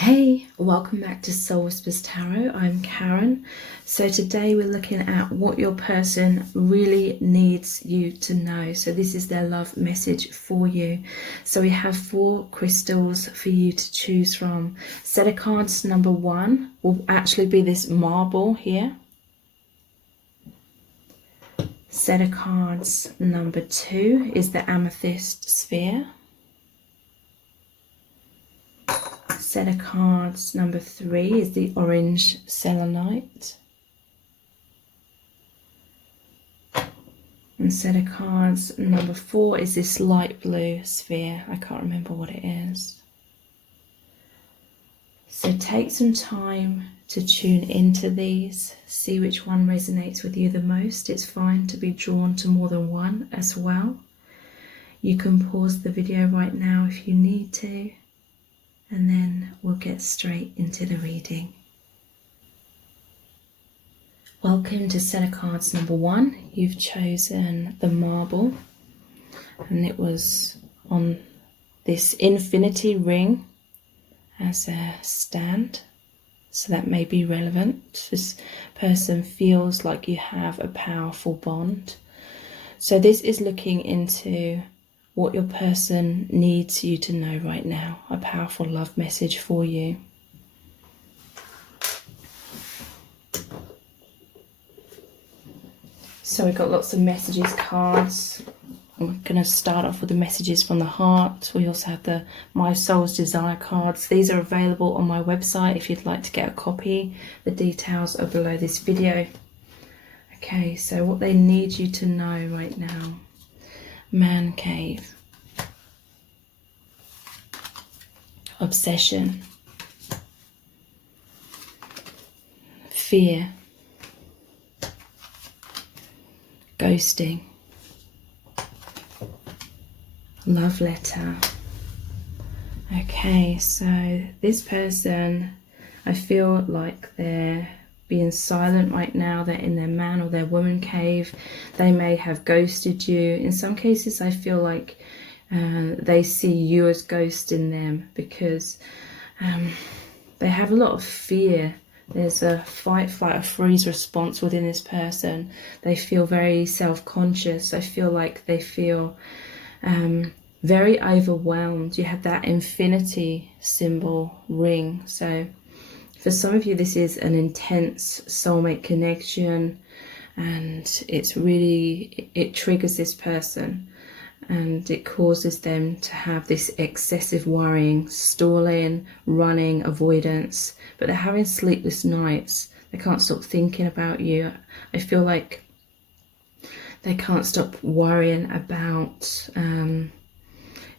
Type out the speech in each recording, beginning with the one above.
Hey, welcome back to Soul Whispers Tarot. I'm Karen. So today we're looking at what your person really needs you to know. So this is their love message for you. So we have 4 crystals for you to choose from. Set of cards number 1 will actually be this marble here. Set of cards number 2 is the amethyst sphere. Set of cards number 3 is the orange selenite. And set of cards number 4 is this light blue sphere. I can't remember what it is. So take some time to tune into these. See which one resonates with you the most. It's fine to be drawn to more than one as well. You can pause the video right now if you need to. And then we'll get straight into the reading. Welcome to set of cards number 1. You've chosen the marble, and it was on this infinity ring as a stand, so that may be relevant. This person feels like you have a powerful bond. So this is looking into what your person needs you to know right now, a powerful love message for you. So we've got lots of messages cards. I'm going to start off with the messages from the heart. We also have the My Soul's Desire cards. These are available on my website if you'd like to get a copy. The details are below this video. Okay, so what they need you to know right now. Man cave, obsession, fear, ghosting, love letter. Okay, so this person, I feel like they're being silent right now. They're in their man or their woman cave. They may have ghosted you. In some cases I feel like they see you as ghosting them because they have a lot of fear. There's a fight, flight or freeze response within this person. They feel very self-conscious. I feel like they feel very overwhelmed. You have that infinity symbol ring. So for some of you, this is an intense soulmate connection, and it triggers this person, and it causes them to have this excessive worrying, stalling, running, avoidance, but they're having sleepless nights. They can't stop thinking about you. I feel like they can't stop worrying about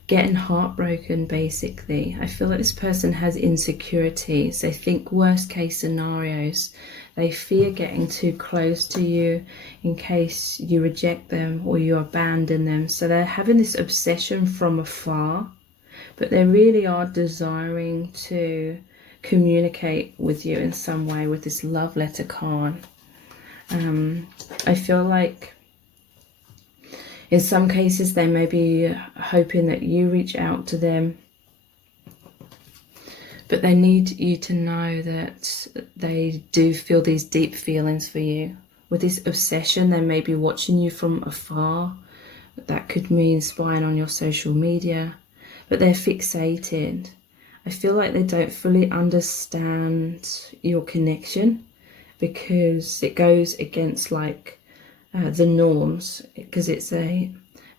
getting heartbroken, basically. I feel like this person has insecurities. They think worst case scenarios. They fear getting too close to you in case you reject them or you abandon them. So they're having this obsession from afar, but they really are desiring to communicate with you in some way with this love letter card. I feel like in some cases, they may be hoping that you reach out to them, but they need you to know that they do feel these deep feelings for you. With this obsession, they may be watching you from afar. That could mean spying on your social media, but they're fixated. I feel like they don't fully understand your connection because it goes against the norms, because there's a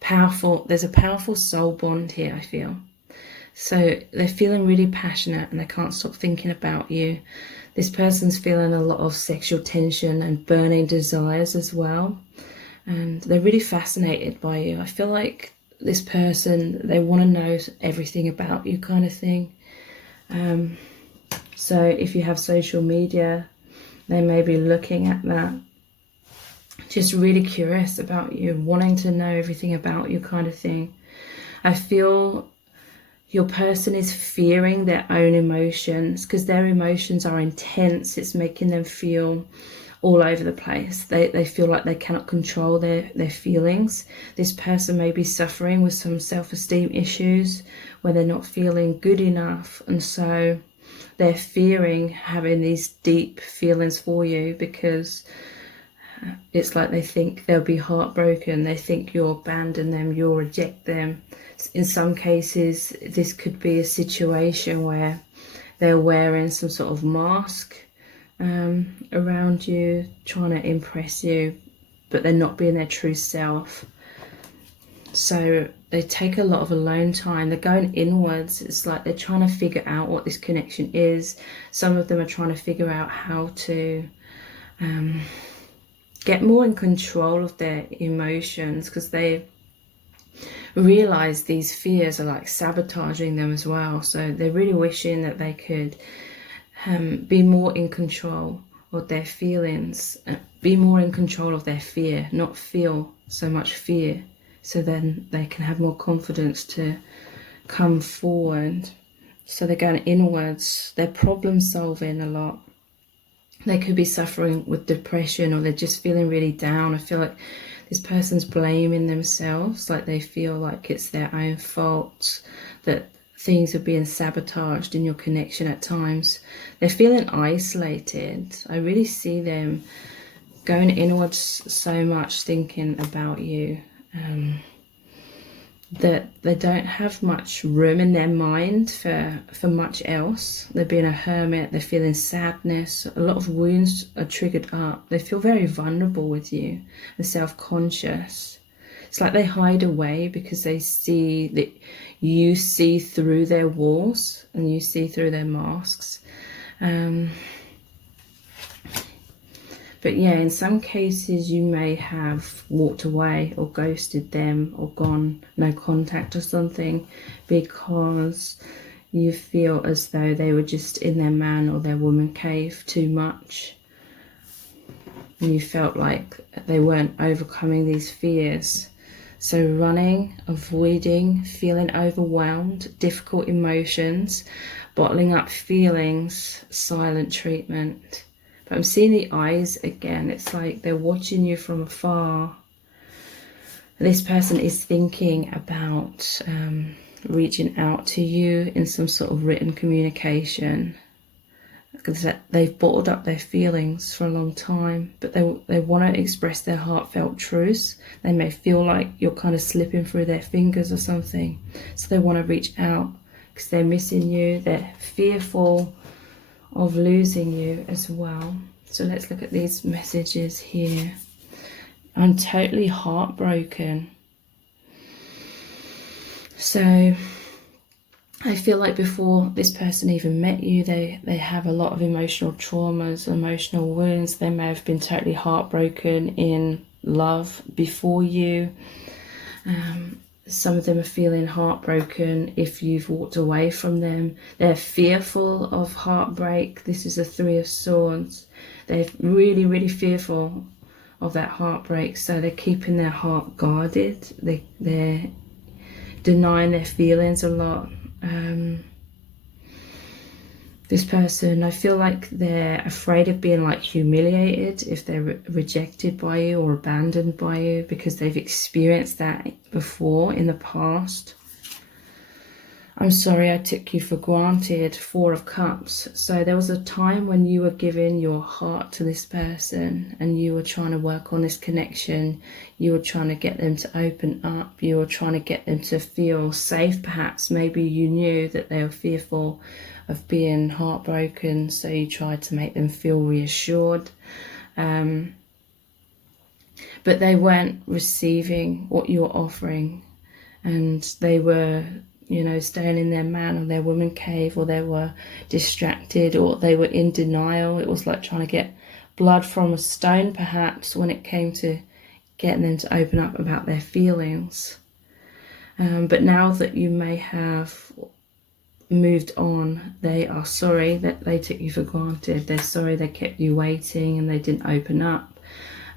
powerful soul bond here, I feel. So they're feeling really passionate and they can't stop thinking about you. This person's feeling a lot of sexual tension and burning desires as well, and they're really fascinated by you. I feel like this person, they want to know everything about you, kind of thing. So if you have social media, they may be looking at that, just really curious about you, wanting to know everything about you, kind of thing. I feel your person is fearing their own emotions because their emotions are intense. It's making them feel all over the place. They feel like they cannot control their feelings. This person may be suffering with some self-esteem issues where they're not feeling good enough, and so they're fearing having these deep feelings for you, because it's like they think they'll be heartbroken. They think you'll abandon them, you'll reject them. In some cases, this could be a situation where they're wearing some sort of mask around you, trying to impress you, but they're not being their true self. So they take a lot of alone time. They're going inwards. It's like they're trying to figure out what this connection is. Some of them are trying to figure out how to get more in control of their emotions, because they realize these fears are like sabotaging them as well. So they're really wishing that they could be more in control of their feelings, be more in control of their fear, not feel so much fear, so then they can have more confidence to come forward. So they're going inwards. They're problem solving a lot. They could be suffering with depression, or they're just feeling really down. I feel like this person's blaming themselves, like they feel like it's their own fault, that things are being sabotaged in your connection at times. They're feeling isolated. I really see them going inwards so much, thinking about you, that they don't have much room in their mind for much else. They're being a hermit. They're feeling sadness. A lot of wounds are triggered up. They feel very vulnerable with you and self-conscious. It's like they hide away because they see that you see through their walls and you see through their masks. But yeah, in some cases you may have walked away or ghosted them or gone no contact or something, because you feel as though they were just in their man or their woman cave too much. And you felt like they weren't overcoming these fears. So running, avoiding, feeling overwhelmed, difficult emotions, bottling up feelings, silent treatment. But I'm seeing the eyes again. It's like they're watching you from afar. This person is thinking about reaching out to you in some sort of written communication, because they've bottled up their feelings for a long time, but they want to express their heartfelt truths. They may feel like you're kind of slipping through their fingers or something, so they want to reach out because they're missing you. They're fearful of losing you as well. So let's look at these messages here. I'm totally heartbroken. So I feel like before this person even met you, they have a lot of emotional traumas, emotional wounds. They may have been totally heartbroken in love before you. Some of them are feeling heartbroken if you've walked away from them. They're fearful of heartbreak. This is a Three of Swords. They're really, really fearful of that heartbreak. So they're keeping their heart guarded. They're denying their feelings a lot. This person, I feel like they're afraid of being like humiliated if they're rejected by you or abandoned by you, because they've experienced that before in the past. I'm sorry I took you for granted. Four of Cups. So there was a time when you were giving your heart to this person and you were trying to work on this connection. You were trying to get them to open up. You were trying to get them to feel safe, perhaps. Maybe you knew that they were fearful of being heartbroken, so you tried to make them feel reassured. But they weren't receiving what you were offering, and they were, you know, staying in their man or their woman cave, or they were distracted, or they were in denial. It was like trying to get blood from a stone, perhaps, when it came to getting them to open up about their feelings. But now that you may have moved on, they are sorry that they took you for granted. They're sorry they kept you waiting and they didn't open up.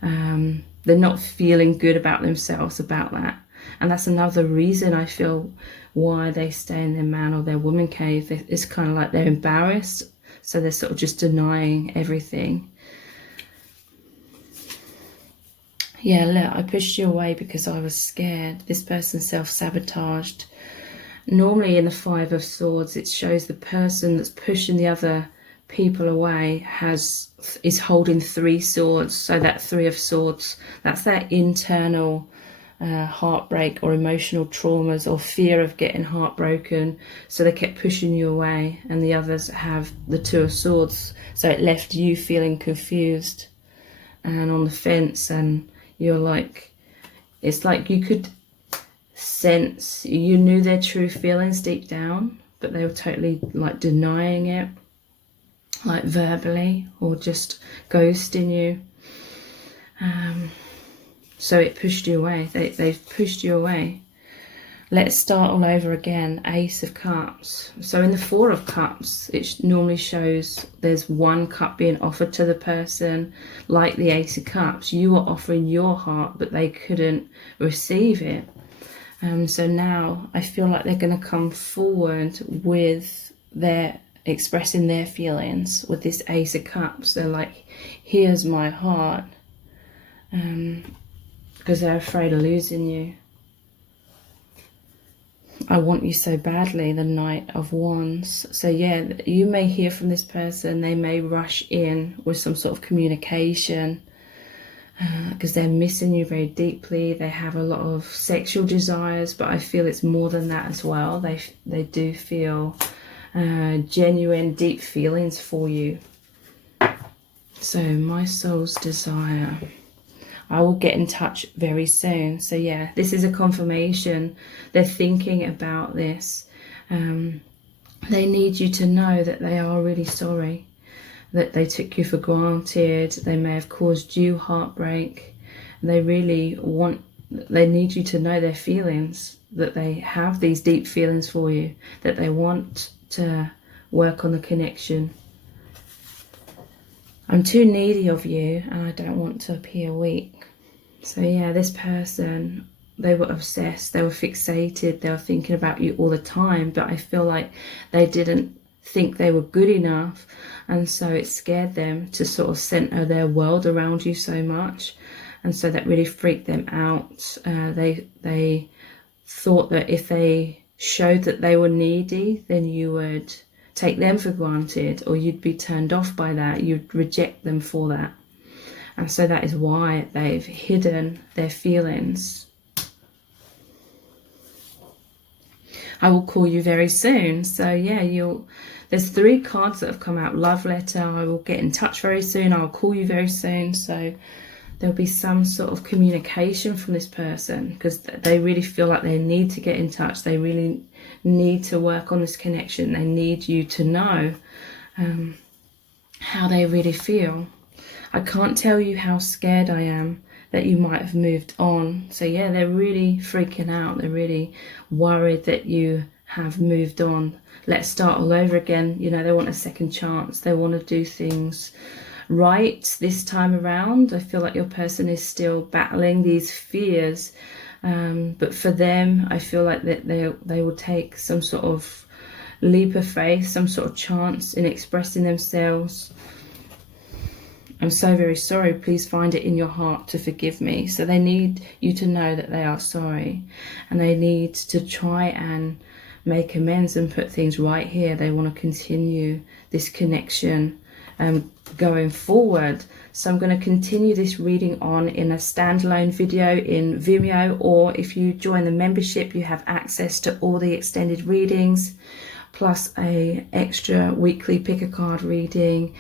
They're not feeling good about themselves about that. And that's another reason I feel why they stay in their man or their woman cave. It's kind of like they're embarrassed, so they're sort of just denying everything. Yeah, look, I pushed you away because I was scared. This person self-sabotaged. Normally in the Five of Swords, it shows the person that's pushing the other people away is holding 3 swords. So that 3 of Swords, that's their internal heartbreak or emotional traumas or fear of getting heartbroken. So they kept pushing you away, and the others have the 2 of Swords. So it left you feeling confused and on the fence, and you're like, it's like you could sense, you knew their true feelings deep down, but they were totally like denying it, like verbally, or just ghosting you. So it pushed you away. They've pushed you away. Let's start all over again. Ace of Cups. So in the 4 of Cups, it normally shows there's 1 cup being offered to the person. Like the Ace of Cups, you were offering your heart, but they couldn't receive it. So now I feel like they're going to come forward with their expressing their feelings with this Ace of Cups. They're like, here's my heart. Because they're afraid of losing you. I want you so badly, the Knight of Wands. So yeah, you may hear from this person. They may rush in with some sort of communication because they're missing you very deeply. They have a lot of sexual desires, but I feel it's more than that as well. They do feel genuine, deep feelings for you. So my soul's desire. I will get in touch very soon. So yeah, this is a confirmation. They're thinking about this. They need you to know that they are really sorry, that they took you for granted. They may have caused you heartbreak. They need you to know their feelings, that they have these deep feelings for you, that they want to work on the connection. I'm too needy of you and I don't want to appear weak. So yeah, this person, they were obsessed, they were fixated, they were thinking about you all the time, but I feel like they didn't think they were good enough, and so it scared them to sort of center their world around you so much, and so that really freaked them out. They thought that if they showed that they were needy, then you would take them for granted, or you'd be turned off by that, you'd reject them for that. And so that is why they've hidden their feelings. I will call you very soon. So yeah, there's 3 cards that have come out. Love letter, I will get in touch very soon, I'll call you very soon. So there'll be some sort of communication from this person, because they really feel like they need to get in touch. They really need to work on this connection. They need you to know how they really feel. I can't tell you how scared I am that you might have moved on. So yeah, they're really freaking out. They're really worried that you have moved on. Let's start all over again. You know, they want a second chance. They want to do things right this time around. I feel like your person is still battling these fears, but for them, I feel like that they will take some sort of leap of faith, some sort of chance in expressing themselves. I'm so very sorry. Please find it in your heart to forgive me. So they need you to know that they are sorry, and they need to try and make amends and put things right here. They want to continue this connection going forward. So I'm going to continue this reading on in a standalone video in Vimeo, or if you join the membership, you have access to all the extended readings, plus a extra weekly pick a card reading,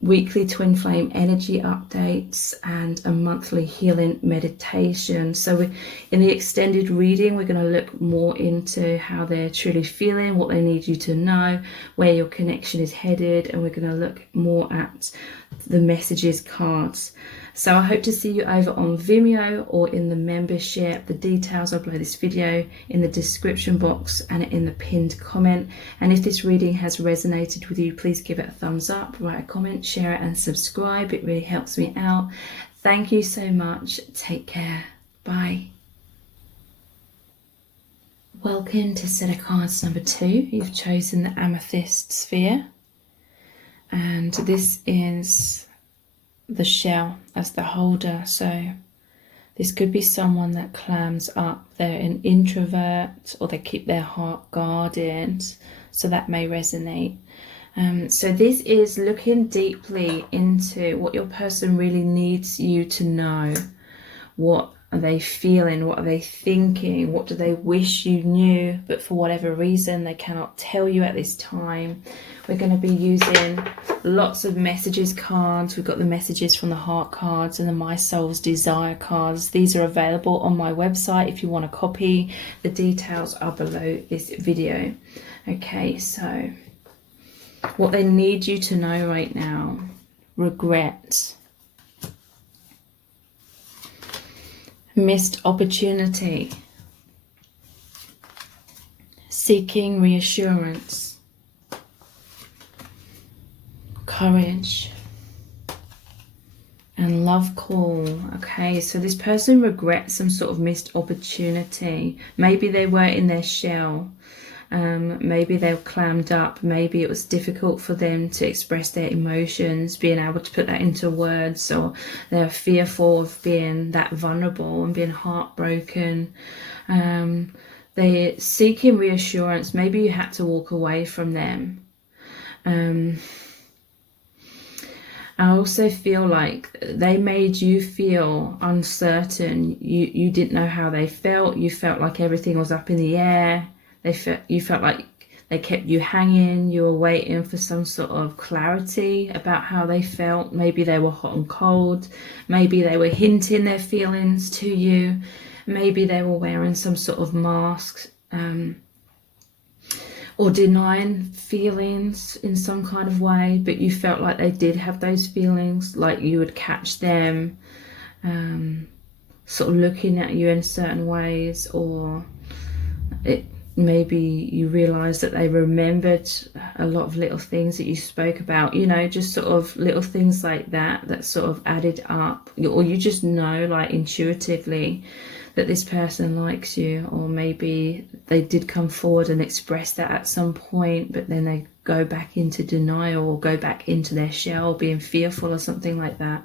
weekly twin flame energy updates, and a monthly healing meditation. So in the extended reading, we're going to look more into how they're truly feeling, what they need you to know, where your connection is headed, and we're going to look more at the messages cards. So I hope to see you over on Vimeo or in the membership. The details are below this video in the description box and in the pinned comment. And if this reading has resonated with you, please give it a thumbs up, write a comment, share it and subscribe. It really helps me out. Thank you so much. Take care. Bye. Welcome to set of cards number 2. You've chosen the Amethyst Sphere. And this is the shell as the holder. So This could be someone that clams up. They're an introvert, or they keep their heart guarded. So that may resonate. So this is looking deeply into what your person really needs you to know. What are they feeling? What are they thinking? What do they wish you knew, but for whatever reason they cannot tell you at this time? We're going to be using lots of messages cards. We've got the messages from the heart cards and the My Soul's Desire cards. These are available on my website if you want a copy. The details are below this video. Okay, so what they need you to know right now: regret, missed opportunity, seeking reassurance, courage, and love call. Okay, so this person regrets some sort of missed opportunity. Maybe they were in their shell. Maybe they were clammed up. Maybe it was difficult for them to express their emotions, being able to put that into words, or they're fearful of being that vulnerable and being heartbroken. They're seeking reassurance. Maybe you had to walk away from them. I also feel like they made you feel uncertain. You didn't know how they felt. You felt like everything was up in the air. You felt like they kept you hanging. You were waiting for some sort of clarity about how they felt. Maybe they were hot and cold. Maybe they were hinting their feelings to you. Maybe they were wearing some sort of mask, or denying feelings in some kind of way, but you felt like they did have those feelings, like you would catch them sort of looking at you in certain ways, or maybe you realised that they remembered a lot of little things that you spoke about, you know, just sort of little things like that, that sort of added up, or you just know, like intuitively, that this person likes you. Or maybe they did come forward and express that at some point, but then they go back into denial or go back into their shell, being fearful or something like that.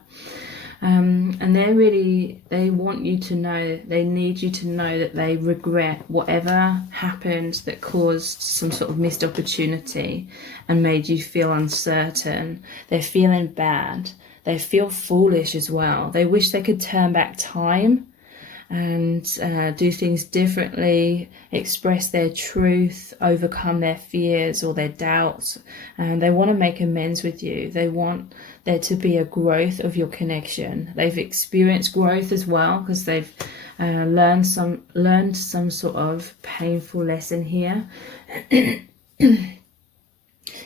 And they want you to know, they need you to know that they regret whatever happened that caused some sort of missed opportunity and made you feel uncertain. They're feeling bad. They feel foolish as well. They wish they could turn back time and do things differently, express their truth, overcome their fears or their doubts. And they want to make amends with you. They want there to be a growth of your connection. They've experienced growth as well, because they've learned some sort of painful lesson here.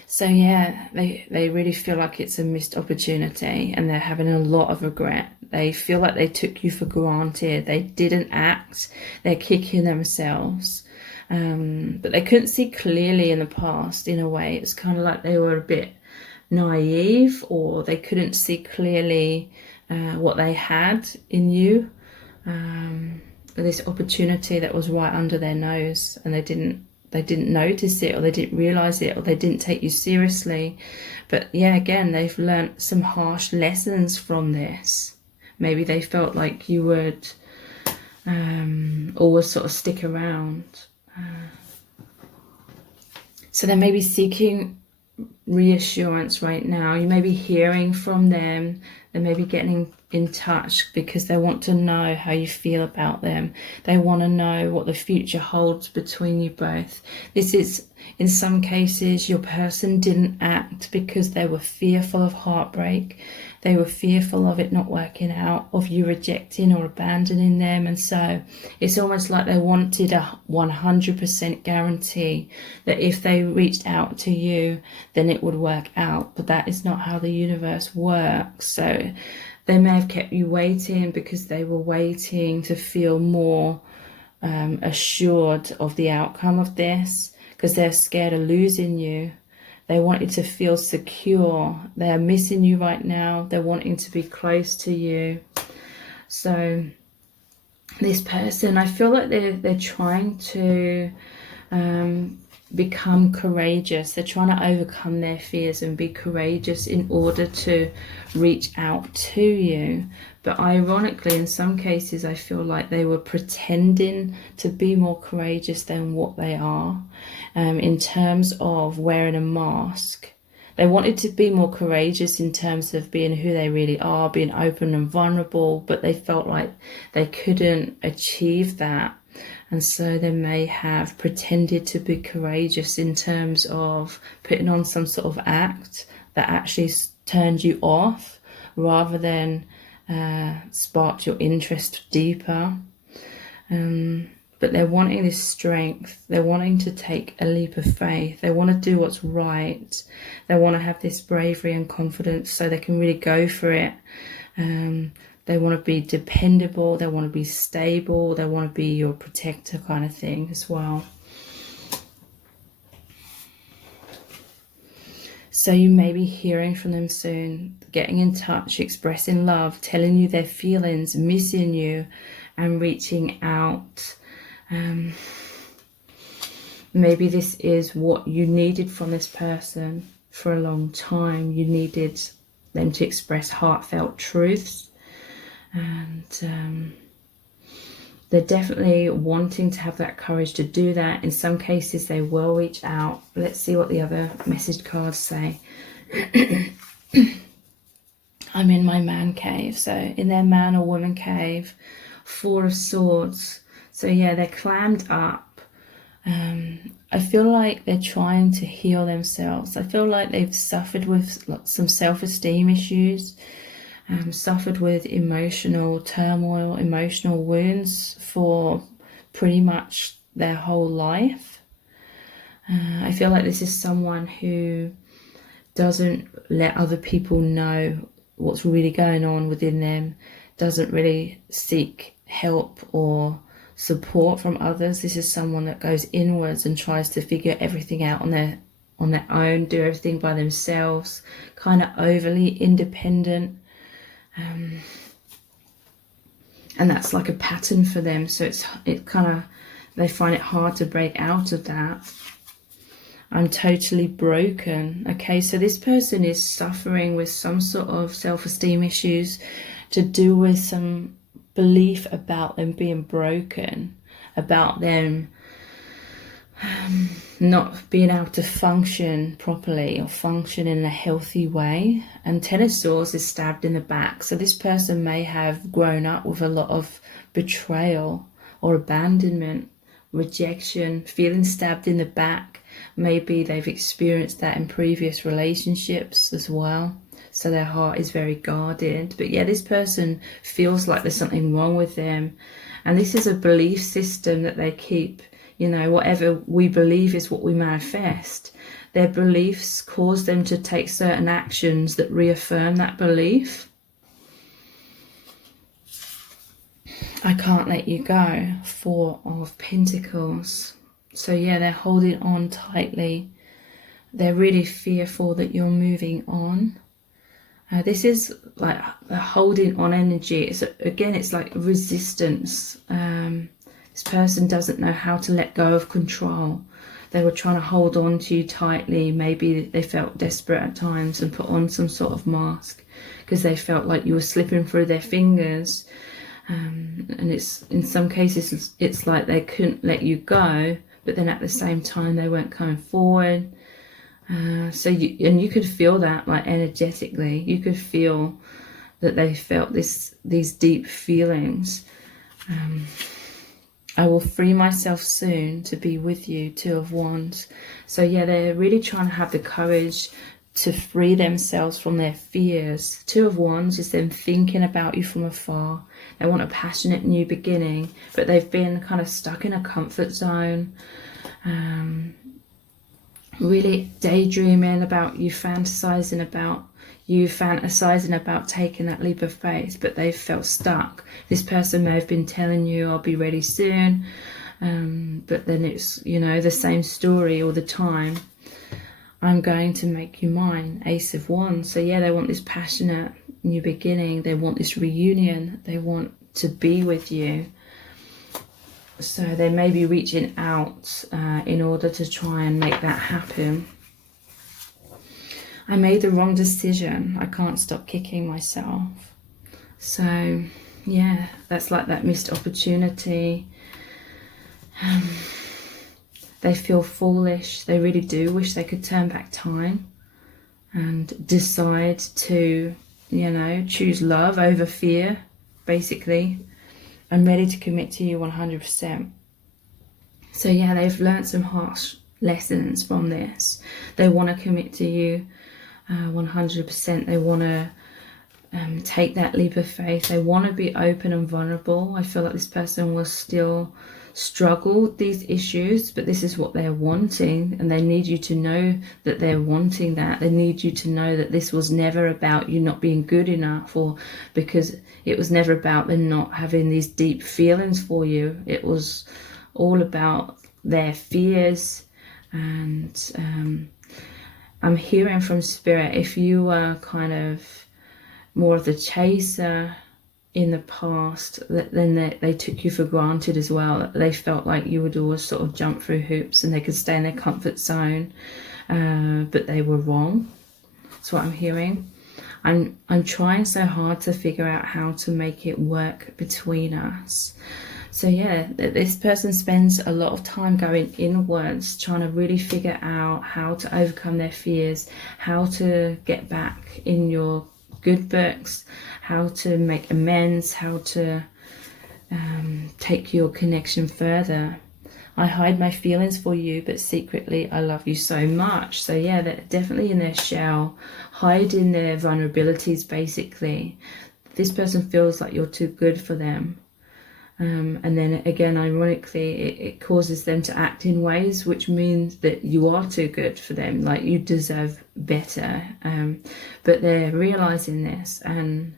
So yeah, they really feel like it's a missed opportunity, and they're having a lot of regret. They feel like they took you for granted. They didn't act. They're kicking themselves. But they couldn't see clearly in the past, in a way. It's kind of like they were a bit naive, or they couldn't see clearly what they had in you. This opportunity that was right under their nose, and they didn't notice it, or they didn't realize it, or they didn't take you seriously. But yeah, again, they've learnt some harsh lessons from this. Maybe they felt like you would always sort of stick around. So they may be seeking reassurance right now. You may be hearing from them. They may be getting in touch because they want to know how you feel about them. They want to know what the future holds between you both. This is, in some cases, your person didn't act because they were fearful of heartbreak. They were fearful of it not working out, of you rejecting or abandoning them. And so it's almost like they wanted a 100% guarantee that if they reached out to you, then it would work out. But that is not how the universe works. So they may have kept you waiting because they were waiting to feel more assured of the outcome of this, because they're scared of losing you. They wanted to feel secure. They're missing you right now. They're wanting to be close to you. So this person, I feel like they're trying to become courageous. They're trying to overcome their fears and be courageous in order to reach out to you. But ironically, in some cases, I feel like they were pretending to be more courageous than what they are, in terms of wearing a mask. They wanted to be more courageous in terms of being who they really are, being open and vulnerable, but they felt like they couldn't achieve that. And so they may have pretended to be courageous in terms of putting on some sort of act that actually turned you off rather than sparked your interest deeper. But they're wanting this strength. They're wanting to take a leap of faith. They want to do what's right. They want to have this bravery and confidence so they can really go for it. They want to be dependable. They want to be stable. They want to be your protector kind of thing as well. So you may be hearing from them soon, getting in touch, expressing love, telling you their feelings, missing you, and reaching out. Maybe this is what you needed from this person for a long time. You needed them to express heartfelt truths, and they're definitely wanting to have that courage to do that. In some cases they will reach out. Let's see what the other message cards say. I'm in my man cave. So in their man or woman cave, Four of Swords. So yeah, they're clammed up. I feel like they're trying to heal themselves. I feel like they've suffered with some self-esteem issues, suffered with emotional turmoil, emotional wounds for pretty much their whole life. I feel like this is someone who doesn't let other people know what's really going on within them, doesn't really seek help or support from others. This is someone that goes inwards and tries to figure everything out on their own, do everything by themselves, kind of overly independent. And that's like a pattern for them. So it kind of, they find it hard to break out of that. I'm totally broken. Okay, so this person is suffering with some sort of self-esteem issues to do with some belief about them being broken, about them not being able to function properly or function in a healthy way. And Ten of Swords is stabbed in the back. So this person may have grown up with a lot of betrayal or abandonment, rejection, feeling stabbed in the back. Maybe they've experienced that in previous relationships as well. So their heart is very guarded. But yeah, this person feels like there's something wrong with them. And this is a belief system that they keep. You know, whatever we believe is what we manifest. Their beliefs cause them to take certain actions that reaffirm that belief. I can't let you go. Four of Pentacles. So yeah, they're holding on tightly. They're really fearful that you're moving on. This is like a holding on energy. It's like resistance. This person doesn't know how to let go of control. They were trying to hold on to you tightly. Maybe they felt desperate at times and put on some sort of mask because they felt like you were slipping through their fingers. And it's, in some cases, it's like they couldn't let you go, but then at the same time they weren't coming forward. So you could feel that, like energetically, you could feel that they felt these deep feelings. I will free myself soon to be with you. Two of Wands. So yeah, they're really trying to have the courage to free themselves from their fears. Two of Wands is them thinking about you from afar. They want a passionate new beginning, but they've been kind of stuck in a comfort zone. Really daydreaming about you, fantasizing about taking that leap of faith, but they've felt stuck. This person may have been telling you, I'll be ready soon, but then it's, you know, the same story all the time. I'm going to make you mine. Ace of Wands. So yeah, they want this passionate new beginning. They want this reunion. They want to be with you. So they may be reaching out in order to try and make that happen. I made the wrong decision. I can't stop kicking myself. So yeah, that's like that missed opportunity. They feel foolish. They really do wish they could turn back time and decide to, you know, choose love over fear, basically. I'm ready to commit to you 100%. So yeah, they've learned some harsh lessons from this. They want to commit to you 100%. They want to take that leap of faith. They want to be open and vulnerable. I feel like this person will still struggle with these issues, but this is what they're wanting, and they need you to know that they're wanting that. They need you to know that this was never about you not being good enough, or because it was never about them not having these deep feelings for you. It was all about their fears. And I'm hearing from Spirit, if you were kind of more of the chaser in the past, then they took you for granted as well. They felt like you would always sort of jump through hoops and they could stay in their comfort zone, but they were wrong. That's what I'm hearing. I'm trying so hard to figure out how to make it work between us. So yeah, this person spends a lot of time going inwards, trying to really figure out how to overcome their fears, how to get back in your good books, how to make amends, how to take your connection further. I hide my feelings for you, but secretly I love you so much. So yeah, they're definitely in their shell, hiding their vulnerabilities basically. This person feels like you're too good for them. And then again, ironically, it causes them to act in ways which means that you are too good for them, like you deserve better. But they're realizing this, and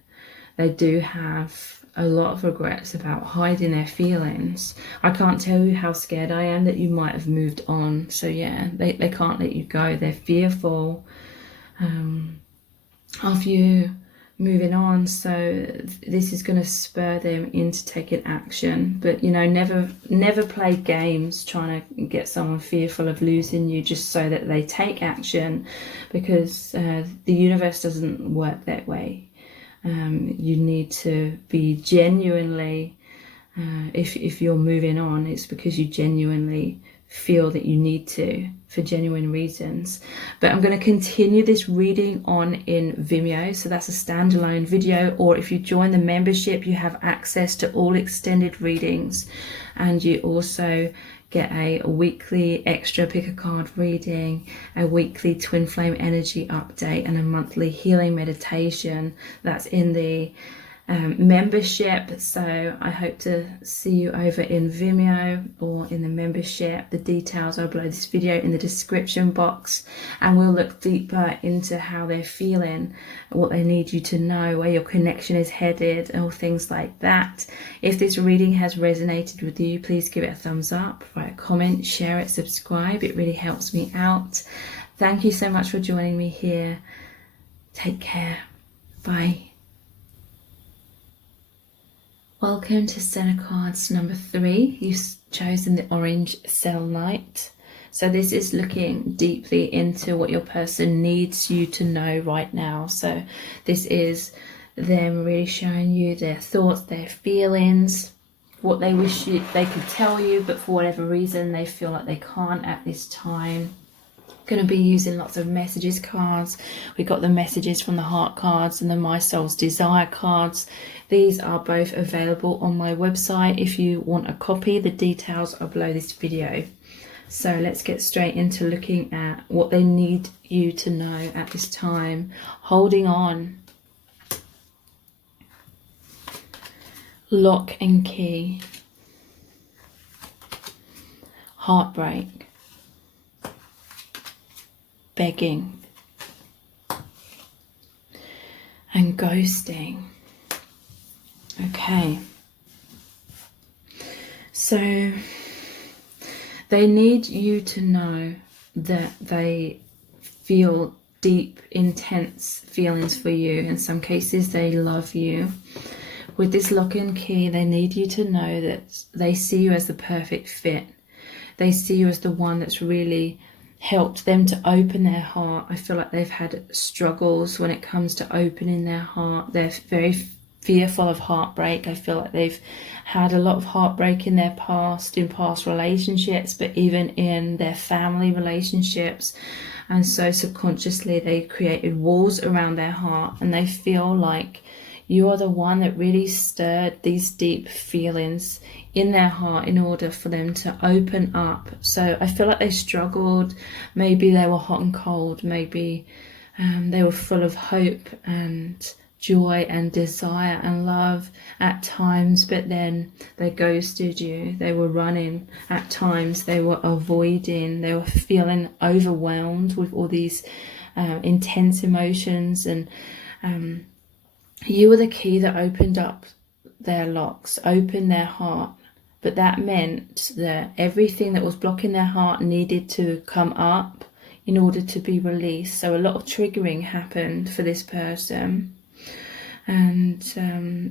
they do have a lot of regrets about hiding their feelings. I can't tell you how scared I am that you might have moved on. So yeah, they can't let you go. They're fearful of you moving on, so this is going to spur them into taking action. But you know, never play games trying to get someone fearful of losing you just so that they take action, because the universe doesn't work that way. You need to be genuinely, if you're moving on, it's because you genuinely feel that you need to, for genuine reasons. But I'm going to continue this reading on in Vimeo, so that's a standalone video, or if you join the membership you have access to all extended readings, and you also get a weekly extra pick a card reading, a weekly twin flame energy update, and a monthly healing meditation. That's in the membership. So I hope to see you over in Vimeo or in the membership. The details are below this video in the description box, and we'll look deeper into how they're feeling, what they need you to know, where your connection is headed, and all things like that. If this reading has resonated with you, please give it a thumbs up, write a comment, share it, subscribe. It really helps me out. Thank you so much for joining me here. Take care. Bye. Welcome to Center Cards number 3. You've chosen the Orange Selenite. So this is looking deeply into what your person needs you to know right now. So this is them really showing you their thoughts, their feelings, what they wish they could tell you, but for whatever reason they feel like they can't at this time. Going to be using lots of messages cards. We got the messages from the heart cards and the My Soul's Desire cards. These are both available on my website if you want a copy. The details are below this video. So let's get straight into looking at what they need you to know at this time. Holding on. Lock and key. Heartbreak. Begging. And ghosting. Okay. So they need you to know that they feel deep, intense feelings for you. In some cases, they love you. with this lock and key, they need you to know that they see you as the perfect fit. They see you as the one that's really helped them to open their heart. I feel like they've had struggles when it comes to opening their heart. They're very fearful of heartbreak. I feel like they've had a lot of heartbreak in their past, in past relationships, but even in their family relationships. And so subconsciously they created walls around their heart, and they feel like you are the one that really stirred these deep feelings in their heart in order for them to open up. So I feel like they struggled. Maybe they were hot and cold. Maybe they were full of hope and joy and desire and love at times, but then they ghosted you. They were running at times. They were avoiding. They were feeling overwhelmed with all these intense emotions, and you were the key that opened up their locks, opened their heart. But that meant that everything that was blocking their heart needed to come up in order to be released. So a lot of triggering happened for this person. And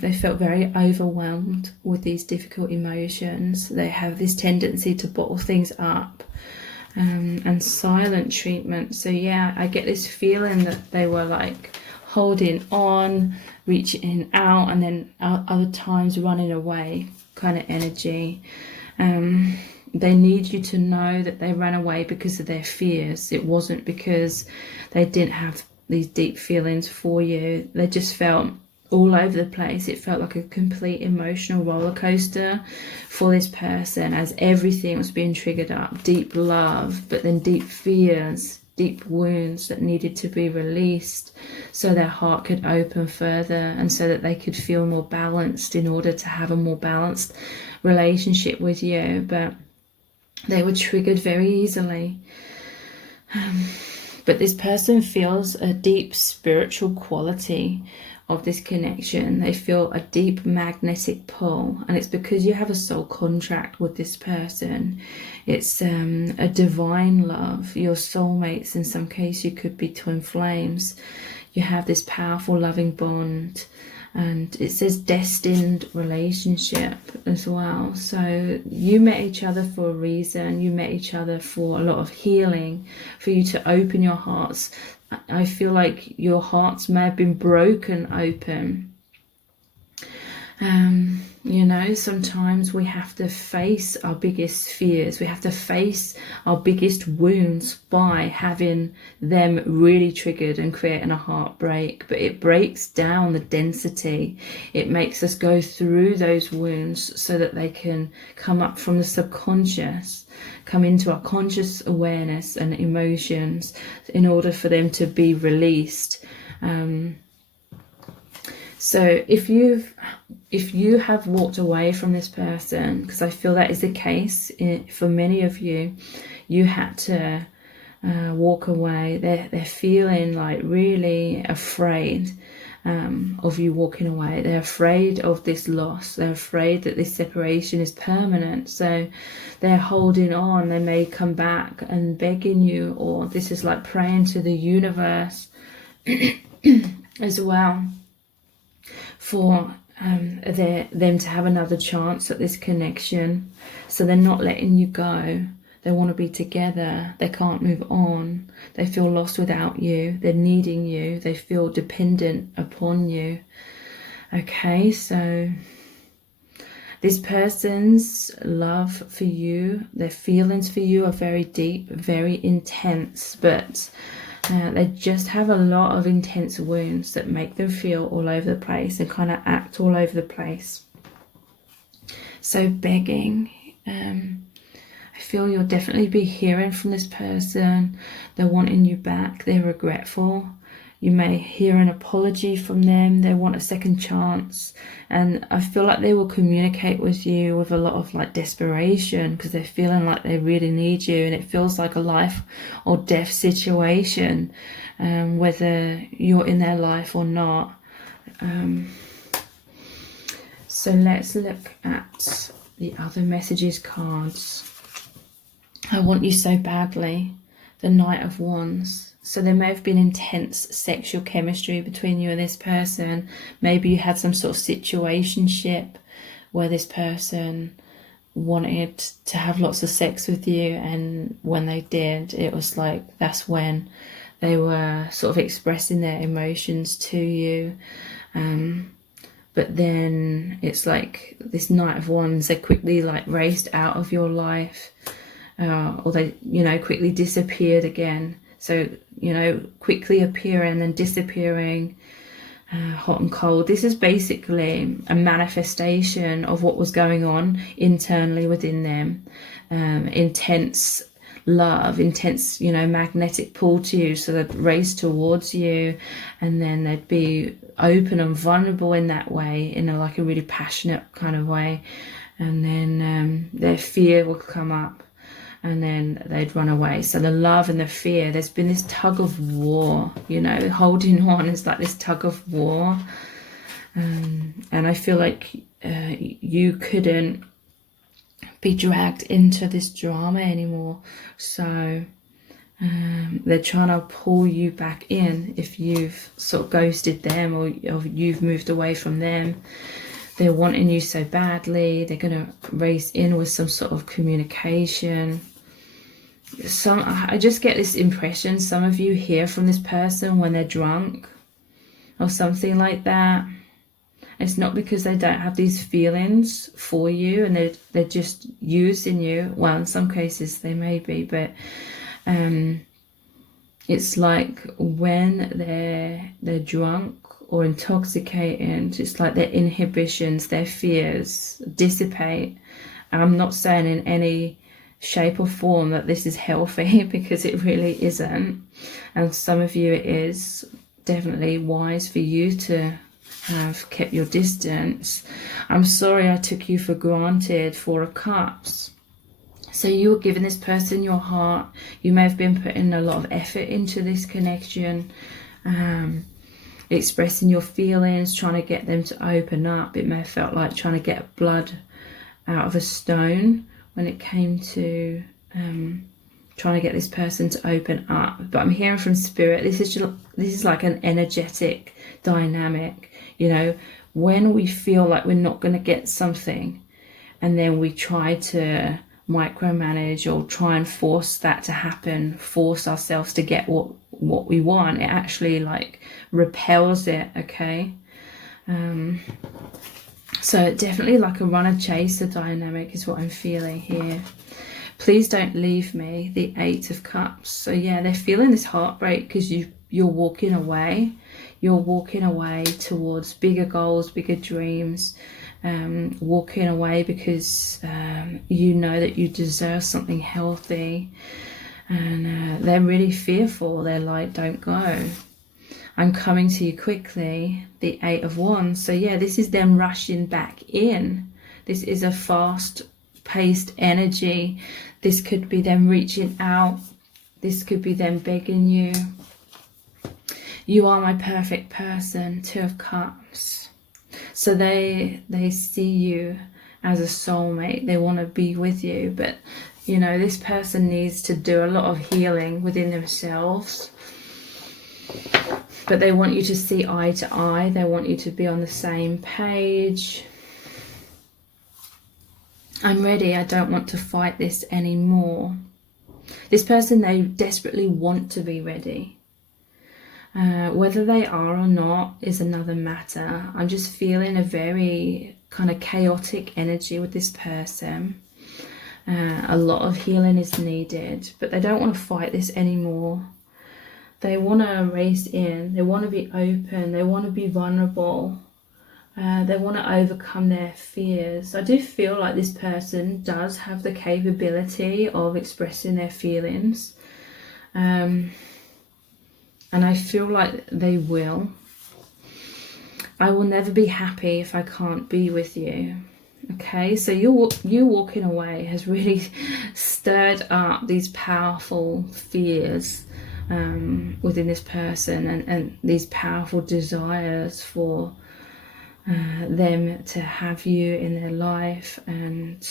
they felt very overwhelmed with these difficult emotions. They have this tendency to bottle things up, and silent treatment. So yeah, I get this feeling that they were like holding on, reaching out, and then other times running away kind of energy. They need you to know that they ran away because of their fears. It wasn't because they didn't have these deep feelings for you. They just felt all over the place. It felt like a complete emotional roller coaster for this person, as everything was being triggered up. Deep love, but then deep fears, deep wounds that needed to be released so their heart could open further, and so that they could feel more balanced in order to have a more balanced relationship with you. But they were triggered very easily. But this person feels a deep spiritual quality of this connection. They feel a deep magnetic pull, and it's because you have a soul contract with this person. It's a divine love. Your soulmates, in some case you could be twin flames. You have this powerful loving bond, and it says destined relationship as well. So you met each other for a reason. You met each other for a lot of healing, for you to open your hearts. I feel like your hearts may have been broken open. You know, sometimes we have to face our biggest fears. We have to face our biggest wounds by having them really triggered and creating a heartbreak. But it breaks down the density. It makes us go through those wounds so that they can come up from the subconscious, come into our conscious awareness and emotions in order for them to be released. So if you have walked away from this person, because I feel that is the case for many of you, you had to walk away. They're feeling like really afraid of you walking away. They're afraid of this loss. They're afraid that this separation is permanent. So they're holding on. They may come back and begging you, or this is like praying to the universe as well, for them to have another chance at this connection. So they're not letting you go. They want to be together. They can't move on. They feel lost without you. They're needing you. They feel dependent upon you. Okay, so this person's love for you, their feelings for you are very deep, very intense, but they just have a lot of intense wounds that make them feel all over the place and kind of act all over the place. So begging, I feel you'll definitely be hearing from this person. They're wanting you back. They're regretful. You may hear an apology from them. They want a second chance. And I feel like they will communicate with you with a lot of like desperation, because they're feeling like they really need you. And it feels like a life or death situation, whether you're in their life or not. So let's look at the other messages cards. I want you so badly. The Knight of Wands. So there may have been intense sexual chemistry between you and this person. Maybe you had some sort of situationship where this person wanted to have lots of sex with you, and when they did, it was like that's when they were sort of expressing their emotions to you. But then it's like this Knight of Wands, they quickly like raced out of your life, or they, you know, quickly disappeared again. So, you know, quickly appearing and disappearing, hot and cold. This is basically a manifestation of what was going on internally within them. Intense love, intense, you know, magnetic pull to you, so they'd race towards you, and then they'd be open and vulnerable in that way, in a like a really passionate kind of way, and then their fear would come up, and then they'd run away. So the love and the fear, there's been this tug of war, you know, holding on is like this tug of war. And I feel like you couldn't be dragged into this drama anymore. So they're trying to pull you back in if you've sort of ghosted them, or you've moved away from them. They're wanting you so badly. They're going to race in with some sort of communication. I just get this impression some of you hear from this person when they're drunk or something like that. It's not because they don't have these feelings for you and they're just using you. Well, in some cases they may be, but it's like when they're drunk or intoxicated, it's like their inhibitions, their fears dissipate. And I'm not saying in any shape or form that this is healthy, because it really isn't. And some of you, it is definitely wise for you to have kept your distance. I'm sorry I took you for granted. Four of Cups. So you were giving this person your heart. You may have been putting a lot of effort into this connection, expressing your feelings, trying to get them to open up. It may have felt like trying to get blood out of a stone when it came to trying to get this person to open up. But I'm hearing from Spirit, this is like an energetic dynamic. You know, when we feel like we're not going to get something, and then we try to micromanage or try and force that to happen, force ourselves to get what we want, it actually like repels it. Okay, so definitely like a runner chaser dynamic is what I'm feeling here. Please don't leave me, the Eight of Cups. So yeah, they're feeling this heartbreak because you're walking away. You're walking away towards bigger goals, bigger dreams, walking away because you know that you deserve something healthy, and they're really fearful. They're like, don't go. I'm coming to you quickly, the Eight of Wands. So yeah, this is them rushing back in. This is a fast-paced energy. This could be them reaching out. This could be them begging you. You are my perfect person, Two of Cups. So they see you as a soulmate. They want to be with you, but you know, this person needs to do a lot of healing within themselves. But they want you to see eye to eye. They want you to be on the same page. I'm ready. I don't want to fight this anymore. This person, they desperately want to be ready. Whether they are or not is another matter. I'm just feeling a very kind of chaotic energy with this person. A lot of healing is needed, but they don't want to fight this anymore. They want to race in. They want to be open. They want to be vulnerable. They want to overcome their fears. I do feel like this person does have the capability of expressing their feelings. And I feel like they will. I will never be happy if I can't be with you. Okay, so you walking away has really stirred up these powerful fears within this person, and these powerful desires for them to have you in their life. And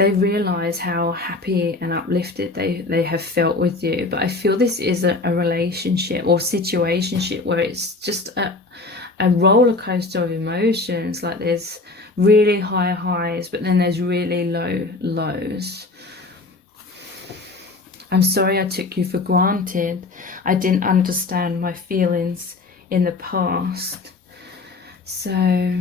they realize how happy and uplifted they have felt with you. But I feel this is a relationship or situationship where it's just a roller coaster of emotions. Like there's really high highs, but then there's really low lows. I'm sorry I took you for granted. I didn't understand my feelings in the past. So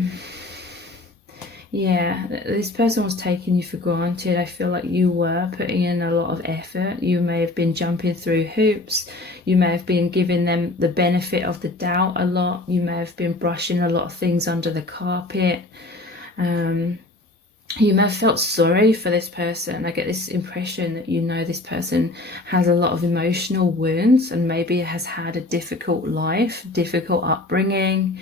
yeah, this person was taking you for granted. I feel like you were putting in a lot of effort. You may have been jumping through hoops. You may have been giving them the benefit of the doubt a lot. You may have been brushing a lot of things under the carpet. You may have felt sorry for this person. I get this impression that you know this person has a lot of emotional wounds and maybe has had a difficult life, difficult upbringing.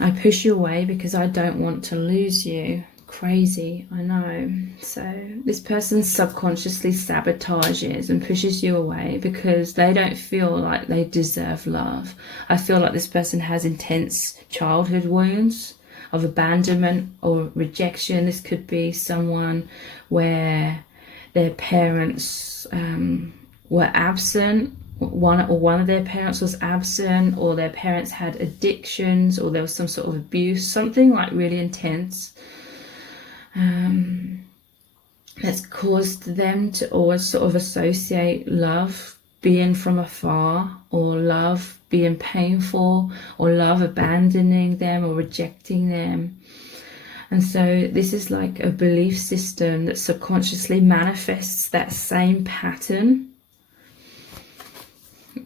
I push you away because I don't want to lose you. Crazy, I know. So this person subconsciously sabotages and pushes you away because they don't feel like they deserve love. I feel like this person has intense childhood wounds of abandonment or rejection. This could be someone where their parents were absent. One of their parents was absent, or their parents had addictions, or there was some sort of abuse, something like really intense that's caused them to always sort of associate love being from afar, or love being painful, or love abandoning them or rejecting them. And so this is like a belief system that subconsciously manifests that same pattern.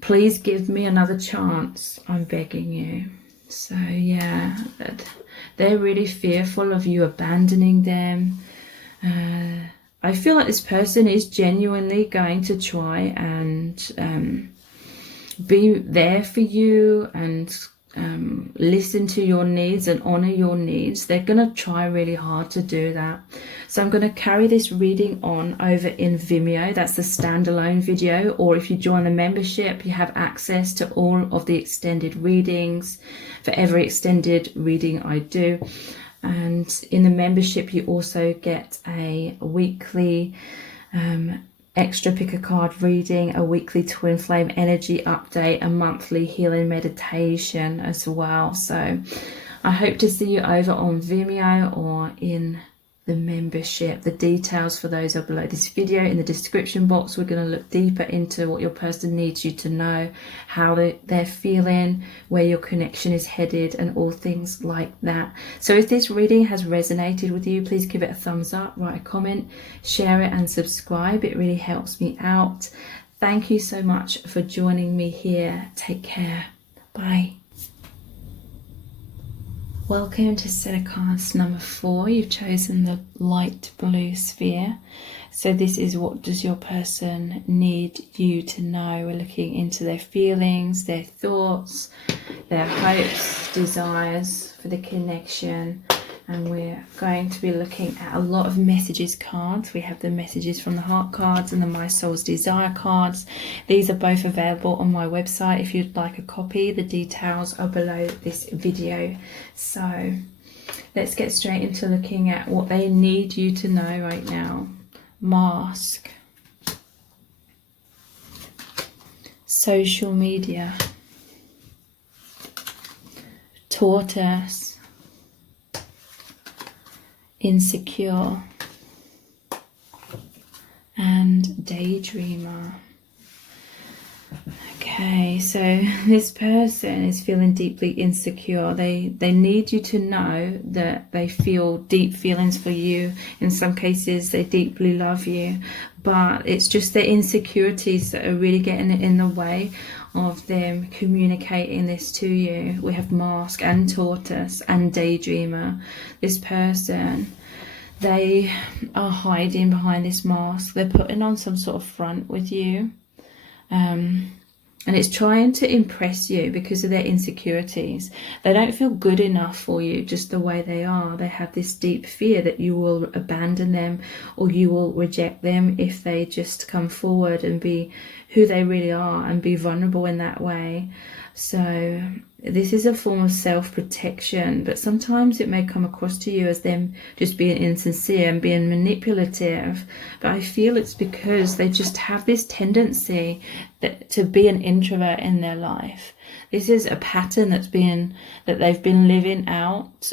Please give me another chance, I'm begging you. So yeah, they're really fearful of you abandoning them. I feel like this person is genuinely going to try and be there for you and listen to your needs and honor your needs. They're going to try really hard to do that. So I'm going to carry this reading on over in Vimeo. That's the standalone video, or if you join the membership, you have access to all of the extended readings for every extended reading I do. And in the membership, you also get a weekly extra pick a card reading, a weekly twin flame energy update, a monthly healing meditation as well. So I hope to see you over on Vimeo or in the membership. The details for those are below this video in the description box. We're going to look deeper into what your person needs you to know, how they're feeling, where your connection is headed, and all things like that. So if this reading has resonated with you, please give it a thumbs up, write a comment, share it and subscribe. It really helps me out. Thank you so much for joining me here. Take care. Bye. Welcome to set of cards number 4. You've chosen the light blue sphere. So this is, what does your person need you to know? We're looking into their feelings, their thoughts, their hopes, desires for the connection. And we're going to be looking at a lot of messages cards. We have the messages from the heart cards and the My Soul's Desire cards. These are both available on my website if you'd like a copy. The details are below this video. So let's get straight into looking at what they need you to know right now. Mask. Social media. Tortoise. Insecure and daydreamer. Okay, so this person is feeling deeply insecure. They need you to know that they feel deep feelings for you. In some cases, they deeply love you, but it's just their insecurities that are really getting in the way of them communicating this to you. We have mask and tortoise and daydreamer. This person, they are hiding behind this mask. They're putting on some sort of front with you, and it's trying to impress you because of their insecurities. They don't feel good enough for you just the way they are. They have this deep fear that you will abandon them or you will reject them if they just come forward and be who they really are and be vulnerable in that way. So this is a form of self-protection, but sometimes it may come across to you as them just being insincere and being manipulative. But I feel it's because they just have this tendency to be an introvert in their life. This is a pattern that they've been living out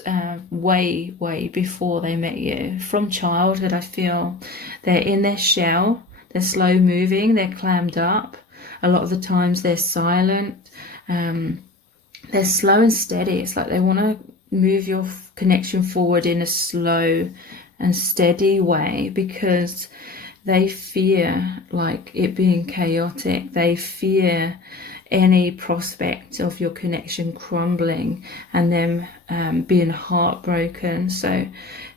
way before they met you. From childhood, I feel they're in their shell, they're slow moving, they're clammed up. A lot of the times they're silent. They're slow and steady. It's like they want to move your connection forward in a slow and steady way because they fear like it being chaotic. They fear any prospect of your connection crumbling and them being heartbroken. So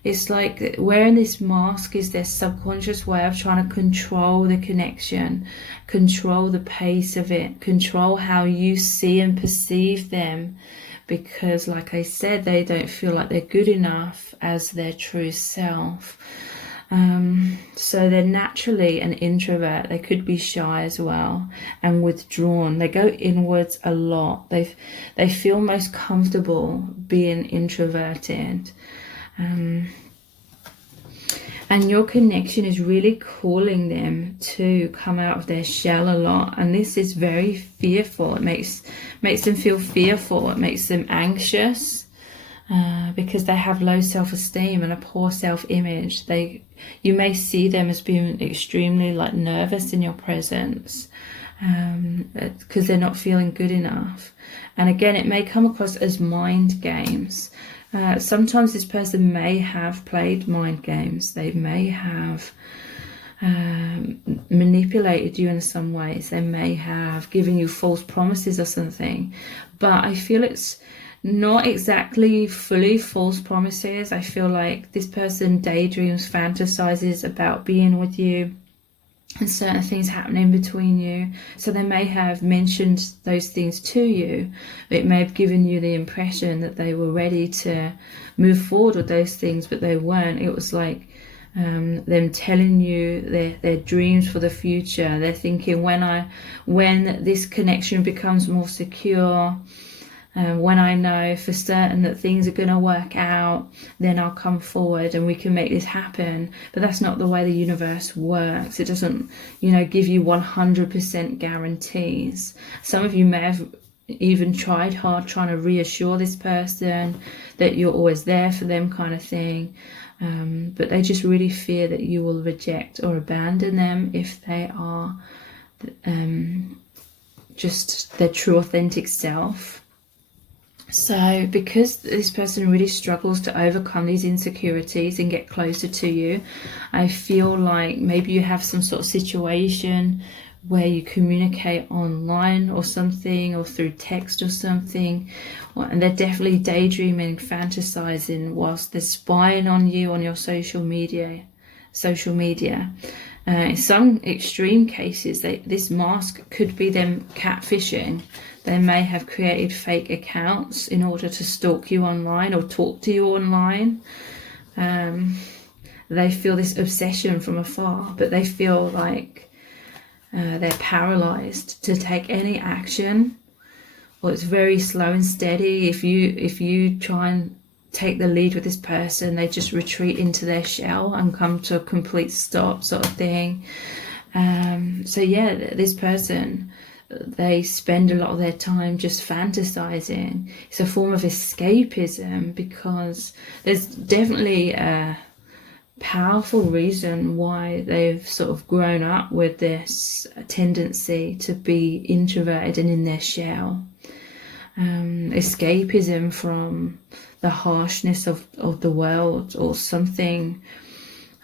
it's like wearing this mask is their subconscious way of trying to control the connection, control the pace of it, control how you see and perceive them, because like I said, they don't feel like they're good enough as their true self. So they're naturally an introvert. They could be shy as well and withdrawn. They go inwards a lot. They feel most comfortable being introverted. And your connection is really calling them to come out of their shell a lot. And this is very fearful. It makes them feel fearful. It makes them anxious. Because they have low self-esteem and a poor self-image. You may see them as being extremely like nervous in your presence because they're not feeling good enough. And again, it may come across as mind games. Sometimes this person may have played mind games. They may have manipulated you in some ways. They may have given you false promises or something. But I feel it's not exactly fully false promises. I feel like this person daydreams, fantasizes about being with you and certain things happening between you. So they may have mentioned those things to you. It may have given you the impression that they were ready to move forward with those things, but they weren't. It was like them telling you their dreams for the future. They're thinking, when this connection becomes more secure, when I know for certain that things are going to work out, then I'll come forward and we can make this happen. But that's not the way the universe works. It doesn't, give you 100% guarantees. Some of you may have even tried hard trying to reassure this person that you're always there for them, kind of thing. But they just really fear that you will reject or abandon them if they are just their true authentic self. So because this person really struggles to overcome these insecurities and get closer to you, I feel like maybe you have some sort of situation where you communicate online or something, or through text or something, and they're definitely daydreaming, fantasizing whilst they're spying on you on your social media. In some extreme cases, this mask could be them catfishing. They may have created fake accounts in order to stalk you online or talk to you online. They feel this obsession from afar, but they feel like they're paralyzed to take any action, or it's very slow and steady. If you try and take the lead with this person, they just retreat into their shell and come to a complete stop, sort of thing. So yeah, this person, they spend a lot of their time just fantasizing. It's a form of escapism, because there's definitely a powerful reason why they've sort of grown up with this tendency to be introverted and in their shell. Escapism from the harshness of the world, or something,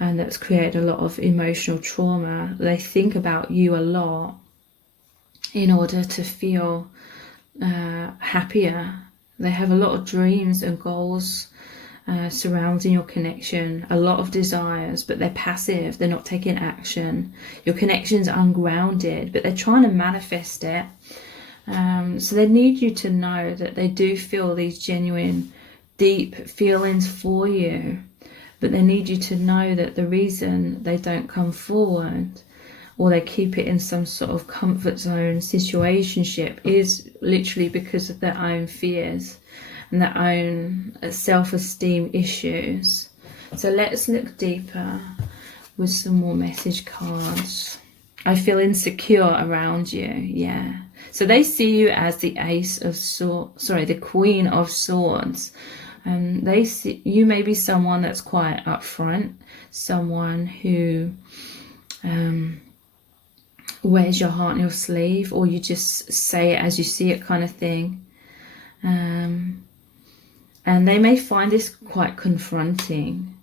and that's created a lot of emotional trauma. They think about you a lot in order to feel happier. They have a lot of dreams and goals surrounding your connection, a lot of desires, but they're passive. They're not taking action. Your connection's ungrounded, but they're trying to manifest it. So they need you to know that they do feel these genuine, deep feelings for you, but they need you to know that the reason they don't come forward, or they keep it in some sort of comfort zone situationship, is literally because of their own fears and their own self-esteem issues. So let's look deeper with some more message cards. I feel insecure around you. Yeah. So they see you as the Ace of Swords, sorry, the Queen of Swords. And they see you may be someone that's quite upfront, someone who wears your heart on your sleeve, or you just say it as you see it kind of thing. And they may find this quite confronting.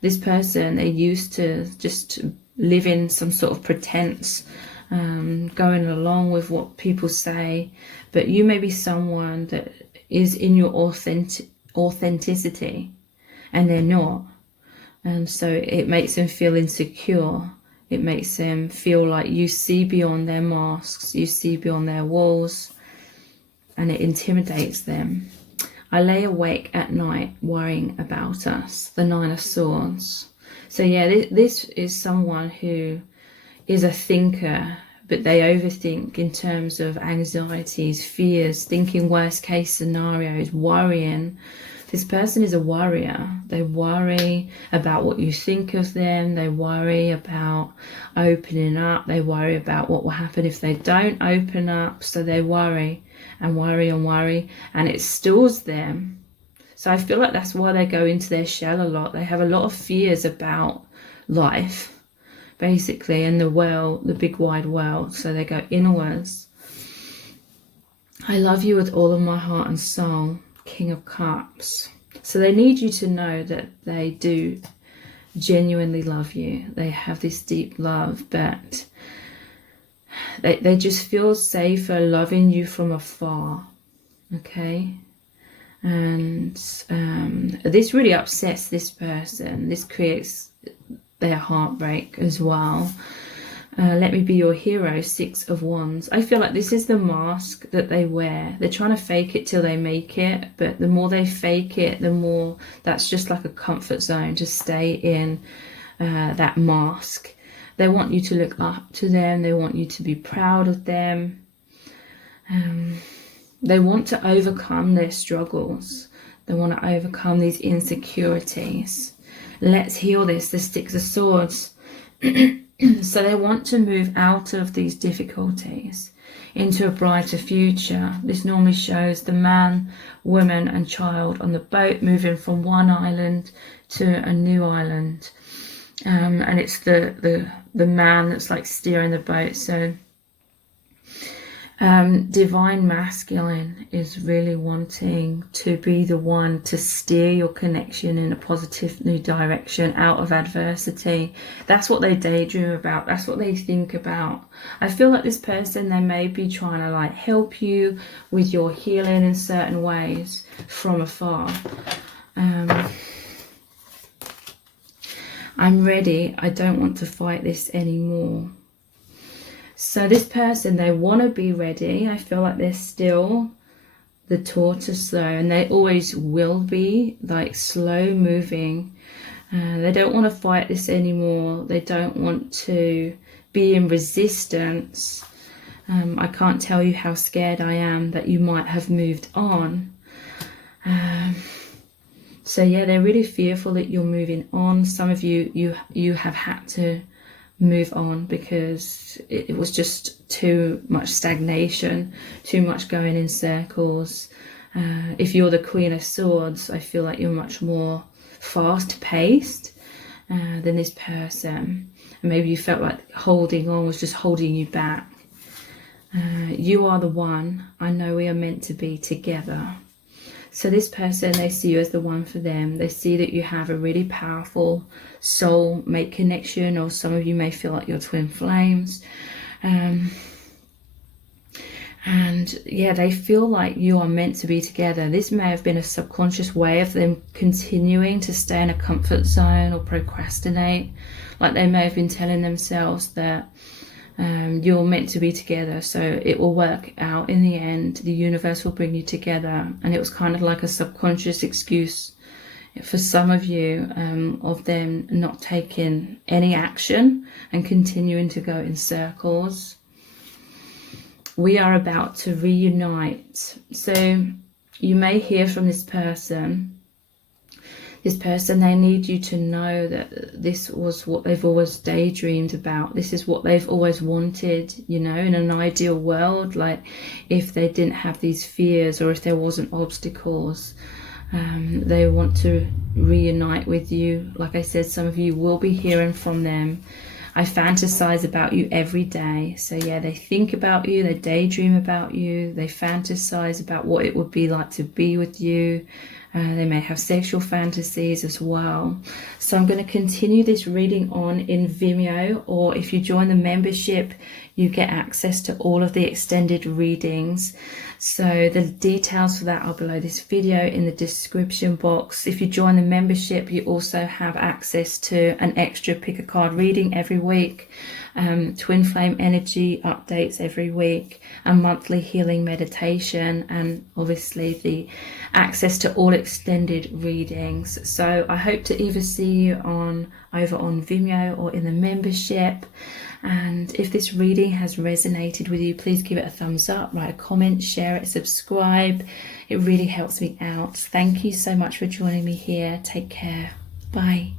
This person, they're used to just live in some sort of pretense, going along with what people say, but you may be someone that is in your authenticity and they're not. And so it makes them feel insecure. It makes them feel like you see beyond their masks, you see beyond their walls, and it intimidates them. I lay awake at night worrying about us, the Nine of Swords. So yeah, this is someone who is a thinker, but they overthink in terms of anxieties, fears, thinking worst case scenarios, worrying. This person is a worrier. They worry about what you think of them. They worry about opening up. They worry about what will happen if they don't open up. So they worry and worry and worry, and it stalls them. So I feel like that's why they go into their shell a lot. They have a lot of fears about life, basically, and the world, the big wide world. So they go inwards. I love you with all of my heart and soul. King of Cups. So they need you to know that they do genuinely love you. They have this deep love, but they just feel safer loving you from afar. Okay? And this really upsets this person. This creates their heartbreak as well. Let me be your hero, Six of Wands. I feel like this is the mask that they wear. They're trying to fake it till they make it, but the more they fake it, the more that's just like a comfort zone to stay in that mask. They want you to look up to them. They want you to be proud of them. They want to overcome their struggles. They want to overcome these insecurities. Let's heal this, the Six of Swords. So they want to move out of these difficulties into a brighter future. This normally shows the man, woman and child on the boat moving from one island to a new island. And it's the man that's like steering the boat. So divine masculine is really wanting to be the one to steer your connection in a positive new direction out of adversity. That's what they daydream about. That's what they think about. I feel like this person, they may be trying to like help you with your healing in certain ways from afar. I'm ready. I don't want to fight this anymore. So this person, they want to be ready. I feel like they're still the tortoise though, and they always will be, like slow moving. They don't want to fight this anymore. They don't want to be in resistance. I can't tell you how scared I am that you might have moved on. So yeah, they're really fearful that you're moving on. Some of you have had to move on because it was just too much stagnation, too much going in circles. If you're the Queen of Swords, I feel like you're much more fast-paced than this person. And maybe you felt like holding on was just holding you back. You are the one. I know we are meant to be together. So this person, they see you as the one for them. They see that you have a really powerful soulmate connection, or some of you may feel like you're twin flames. And yeah, they feel like you are meant to be together. This may have been a subconscious way of them continuing to stay in a comfort zone or procrastinate. Like they may have been telling themselves that you're meant to be together, so it will work out in the end. The universe will bring you together. And it was kind of like a subconscious excuse for some of you, of them not taking any action and continuing to go in circles. We are about to reunite. So you may hear from this person. This person, they need you to know that this was what they've always daydreamed about. This is what they've always wanted, you know, in an ideal world. Like if they didn't have these fears, or if there wasn't obstacles, they want to reunite with you. Like I said, some of you will be hearing from them. I fantasize about you every day. So yeah, they think about you, they daydream about you, they fantasize about what it would be like to be with you. They may have sexual fantasies as well. So I'm going to continue this reading on in Vimeo, or if you join the membership, you get access to all of the extended readings. So the details for that are below this video in the description box. If you join the membership, you also have access to an extra pick a card reading every week, twin flame energy updates every week, a monthly healing meditation, and obviously the access to all extended readings. So I hope to either see you over on Vimeo or in the membership. And if this reading has resonated with you, please give it a thumbs up, write a comment, share it, subscribe. It really helps me out. Thank you so much for joining me here. Take care. Bye.